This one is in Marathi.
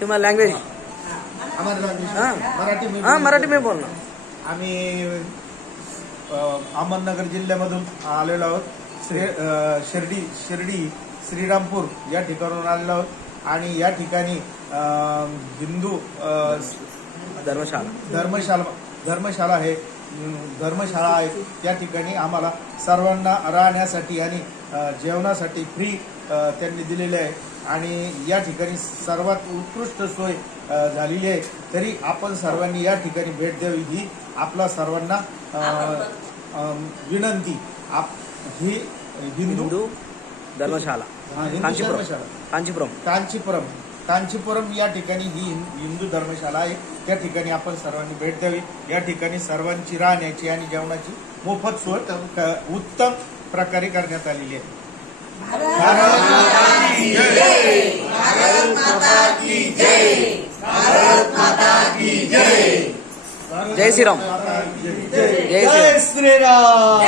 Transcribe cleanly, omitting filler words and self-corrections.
तुम्हारा लैंग्वेज मराठी में बोलना। आम्ही अहमदनगर जिल्ह्यामधून आलेलो आहोत। शिर्डी श्रीरामपूर या ठिकाणून आलेलो आहोत आणि या ठिकाणी हिंदू धर्मशाळा आहे। त्या ठिकाणी आम्हाला सर्वांना राहण्यासाठी आणि जेवणासाठी फ्री त्यांनी दिलेले आहे आणि या ठिकाणी सर्वात उत्कृष्ट सोय झालेली आहे। तरी आपण सर्वांनी या ठिकाणी भेट द्यावी ही आपला सर्वांना विनंती। ही हिंदू धर्मशाला कांचीपुरम या ठिकाणी ही हिंदू धर्मशाला आहे। त्या ठिकाणी आपण सर्वांनी भेट द्यावी। या ठिकाणी सर्वांची राहण्याची आणि जेवणाची मोफत सोय उत्तम प्रकारे करण्यात आलेली आहे। भारत माता की जय, भारत माता की जय, भारत माता की जय, जय श्री राम, जय श्री राम।